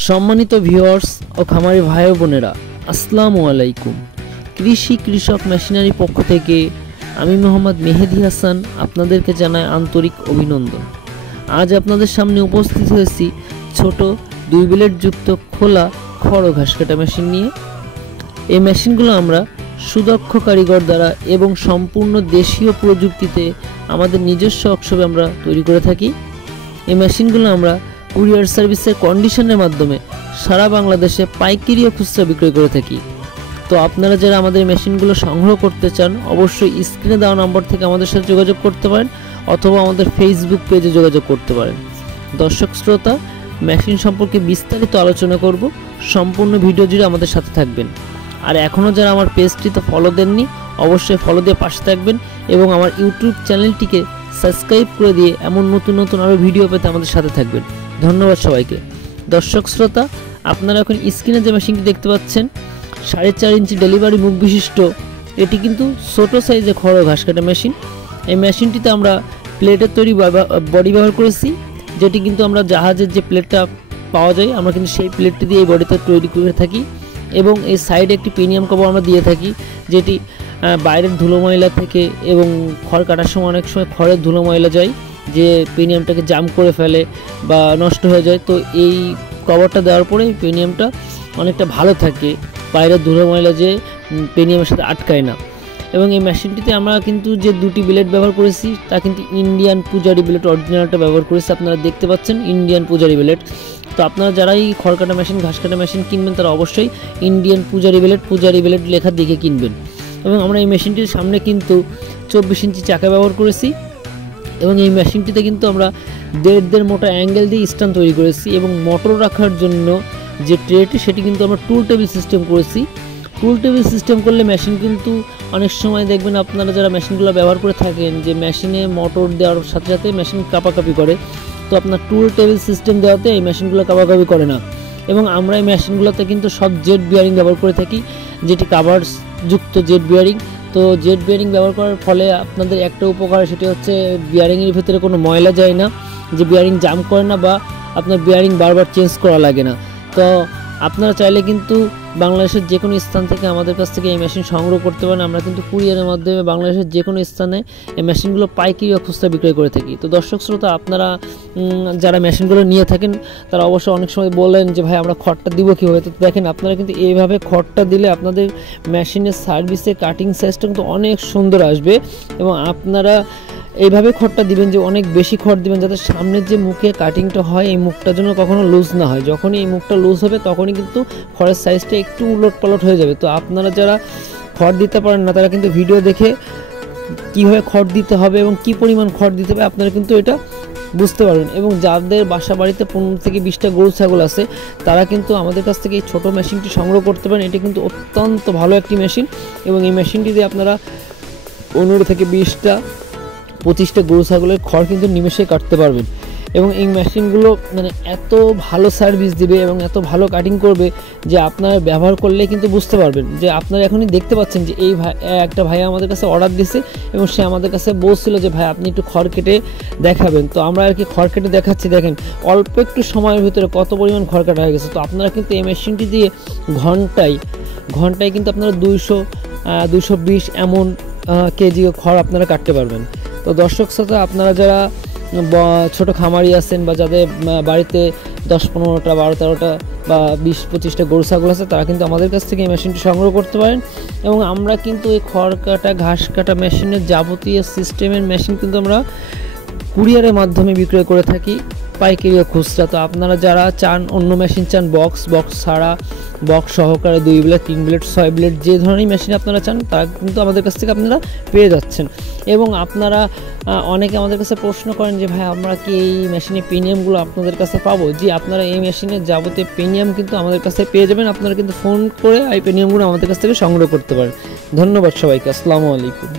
সম্মানিত ভিউয়ার্স ও খামারি ভাই ও বোনেরা, আসসালামু আলাইকুম। কৃষি কৃষক মেশিনারি পক্ষ থেকে আমি মোহাম্মদ মেহেদি হাসান আপনাদেরকে জানাই আন্তরিক অভিনন্দন। আজ আপনাদের সামনে উপস্থিত হয়েছি ছোট 2 ব্লেড যুক্ত খোলা খড় ও ঘাস কাটা মেশিন নিয়ে। এই মেশিনগুলো আমরা সুদক্ষ কারিগর দ্বারা এবং সম্পূর্ণ দেশীয় প্রযুক্তিতে আমাদের নিজস্ব ওয়ার্কশপে আমরা তৈরি করে থাকি। এই মেশিনগুলো আমরা কুরিয়ার সার্ভিসের কন্ডিশনের মাধ্যমে সারা বাংলাদেশে পাইকারি ও খুচরা বিক্রয় করে থাকি। তো আপনারা যারা আমাদের মেশিনগুলো সংগ্রহ করতে চান, অবশ্যই স্ক্রিনে দেওয়া নম্বর থেকে আমাদের সাথে যোগাযোগ করতে পারেন অথবা আমাদের ফেসবুক পেজে যোগাযোগ করতে পারেন। দর্শক শ্রোতা, মেশিন সম্পর্কে বিস্তারিত আলোচনা করব, সম্পূর্ণ ভিডিও জুড়ে আমাদের সাথে থাকবেন। আর এখনও যারা আমার পেজটিতে ফলো দেননি, অবশ্যই ফলো দিয়ে পাশে থাকবেন এবং আমার ইউটিউব চ্যানেলটিকে সাবস্ক্রাইব করে দিয়ে এমন নতুন নতুন আরও ভিডিও পেতে আমাদের সাথে থাকবেন। ধন্যবাদ সবাইকে। দর্শক শ্রোতা, আপনারা এখন স্ক্রিনে যে মেশিনটি দেখতে পাচ্ছেন 4.5 ইঞ্চি ডেলিভারি মুখ বিশিষ্ট, এটি কিন্তু ছোটো সাইজে খড় ও ঘাস কাটা মেশিন। এই মেশিনটিতে আমরা প্লেটের তৈরি বডি ব্যবহার করেছি, যেটি কিন্তু আমরা জাহাজের যে প্লেটটা পাওয়া যায় আমরা কিন্তু সেই প্লেটটি দিয়ে এই বডিটা তৈরি করে থাকি। এবং এই সাইডে একটি প্রিমিয়াম কভার আমরা দিয়ে থাকি, যেটি বাইরের ধুলো ময়লা থেকে এবং খড় কাটার সময় অনেক সময় খড়ের ধুলো ময়লা যায়, যে প্রিমিয়ামটাকে জাম করে ফেলে বা নষ্ট হয়ে যায়। তো এই কভারটা দেওয়ার পরে এই প্রিমিয়ামটা অনেকটা ভালো থাকে, বাইরের ধুলো ময়লা যে প্রিমিয়ামের সাথে আটকায় না। এবং এই মেশিনটিতে আমরা কিন্তু যে 2টি ব্লেড ব্যবহার করেছি তা কিন্তু ইন্ডিয়ান পূজারি ব্লেড অরিজিনালটা ব্যবহার করেছি। আপনারা দেখতে পাচ্ছেন ইন্ডিয়ান পূজারি ব্লেড। তো আপনারা যারাই খড় কাটা মেশিন ঘাস কাটা মেশিন কিনবেন তারা অবশ্যই ইন্ডিয়ান পূজারি ব্লেড লেখা দেখে কিনবেন। এবং আমরা এই মেশিনটির সামনে কিন্তু 24 ইঞ্চি চাকা ব্যবহার করেছি এবং এই মেশিনটিতে কিন্তু আমরা 1.5 মোটা অ্যাঙ্গেল দিয়ে স্ট্যান্ড তৈরি করেছি এবং মোটর রাখার জন্য যে ট্রেটি সেটি কিন্তু আমরা টুল টেবিল সিস্টেম করেছি। টুল টেবিল সিস্টেম করলে মেশিন কিন্তু অনেক সময় দেখবেন আপনারা যারা মেশিনগুলো ব্যবহার করে থাকেন যে মেশিনে মোটর দেওয়ার সাথে সাথে মেশিন কাঁপাকাঁপি করে। তো আপনার টুল টেবিল সিস্টেম দেওয়াতে এই মেশিনগুলো কাঁপাকাঁপি করে না। এবং আমরা এই মেশিনগুলোতে কিন্তু সব জেড বিয়ারিং ব্যবহার করে থাকি, যেটি কাভার্স যুক্ত জেড বিয়ারিং। তো জেড বিয়ারিং ব্যবহার করার ফলে আপনাদের একটা উপকার, সেটি হচ্ছে বিয়ারিংয়ের ভিতরে কোনো ময়লা যায় না, যে বিয়ারিং জাম করে না বা আপনার বিয়ারিং বারবার চেঞ্জ করা লাগে না। তো আপনারা চাইলে কিন্তু বাংলাদেশের যে কোনো স্থান থেকে আমাদের কাছ থেকে এই মেশিন সংগ্রহ করতে পারেন। আমরা কিন্তু কুরিয়ারের মাধ্যমে বাংলাদেশের যে কোনো স্থানে এই মেশিনগুলো পাইকারি ও খুচরা বিক্রয় করে থাকি। তো দর্শক শ্রোতা, আপনারা যারা মেশিনগুলো নিয়ে থাকেন তারা অবশ্যই অনেক সময় বলেন যে ভাই আমরা খড়টা দিব কীভাবে। তো দেখেন, আপনারা কিন্তু এইভাবে খড়টা দিলে আপনাদের মেশিনের সার্ভিসে কাটিং সাইজটা কিন্তু অনেক সুন্দর আসবে। এবং আপনারা এইভাবে খড়টা দিবেন যে অনেক বেশি খড় দিবেন, যাতে সামনের যে মুখে কাটিংটা হয় এই মুখটা যেন কখনো লুজ না হয়। যখনই এই মুখটা লুজ হবে তখনই কিন্তু খড়ের সাইজটা একটু উলট পালট হয়ে যাবে। তো আপনারা যারা খড় দিতে পারেন না তারা কিন্তু ভিডিও দেখে কীভাবে খড় দিতে হবে এবং কী পরিমাণ খড় দিতে হবে আপনারা কিন্তু এটা বুঝতে পারবেন। এবং যাদের বাসা বাড়িতে 15 থেকে 20টা গরু ছাগল আছে তারা কিন্তু আমাদের কাছ থেকে এই ছোটো মেশিনটি সংগ্রহ করতে পারেন। এটি কিন্তু অত্যন্ত ভালো একটি মেশিন এবং এই মেশিনটি দিয়ে আপনারা 15 থেকে 20টা 25টা গরু ছাগলের খড় কিন্তু নিমেষে কাটতে পারবেন। এবং এই মেশিনগুলো মানে এত ভালো সার্ভিস দিবে এবং এত ভালো কাটিং করবে যে আপনার ব্যবহার করলে কিন্তু বুঝতে পারবেন। যে আপনারা এখনই দেখতে পাচ্ছেন যে এই একটা ভাই আমাদের কাছে অর্ডার দিয়েছে এবং সে আমাদের কাছে বলছিল যে ভাই আপনি একটু খড় কেটে দেখাবেন। তো আমরা আর কি খড় কেটে দেখাচ্ছি, দেখেন অল্প একটু সময়ের ভিতরে কত পরিমাণ খড় কাটা হয়ে গেছে। তো আপনারা কিন্তু এই মেশিনটি দিয়ে ঘন্টায় কিন্তু আপনারা 200-220 এমন কেজি খড় আপনারা কাটতে পারবেন। তো দর্শক শ্রোতা, আপনারা যারা ছোট খামারি আছেন বা যাদের বাড়িতে 10-15টা 12-13টা বা 20-25টা গরু ছাগল আছে তারা কিন্তু আমাদের কাছ থেকে এই মেশিনটি সংগ্রহ করতে পারেন। এবং আমরা কিন্তু এই খড় কাটা ঘাস কাটা মেশিনের যাবতীয় সিস্টেমের মেশিন কিন্তু আমরা কুরিয়ারের মাধ্যমে বিক্রয় করে থাকি, পাইকারি ও খুচরা। তো আপনারা যারা চান অন্য মেশিন চান, বক্স ছাড়া, বক্স সহকারে 2 ব্লেড 3 ব্লেড 6 ব্লেড যে ধরনের মেশিন আপনারা চান তারা কিন্তু আমাদের কাছ থেকে আপনারা পেয়ে যাচ্ছেন। এবং আপনারা অনেকে আমাদের কাছে প্রশ্ন করেন যে ভাই আমরা কি এই মেশিনের প্রিমিয়ামগুলো আপনাদের কাছে পাবো? জি, আপনারা এই মেশিনের যাবতীয় প্রিমিয়াম কিন্তু আমাদের কাছে পেয়ে যাবেন। আপনারা কিন্তু ফোন করে এই প্রিমিয়ামগুলো আমাদের কাছ থেকে সংগ্রহ করতে পারেন। ধন্যবাদ সবাইকে। আসসালামু আলাইকুম।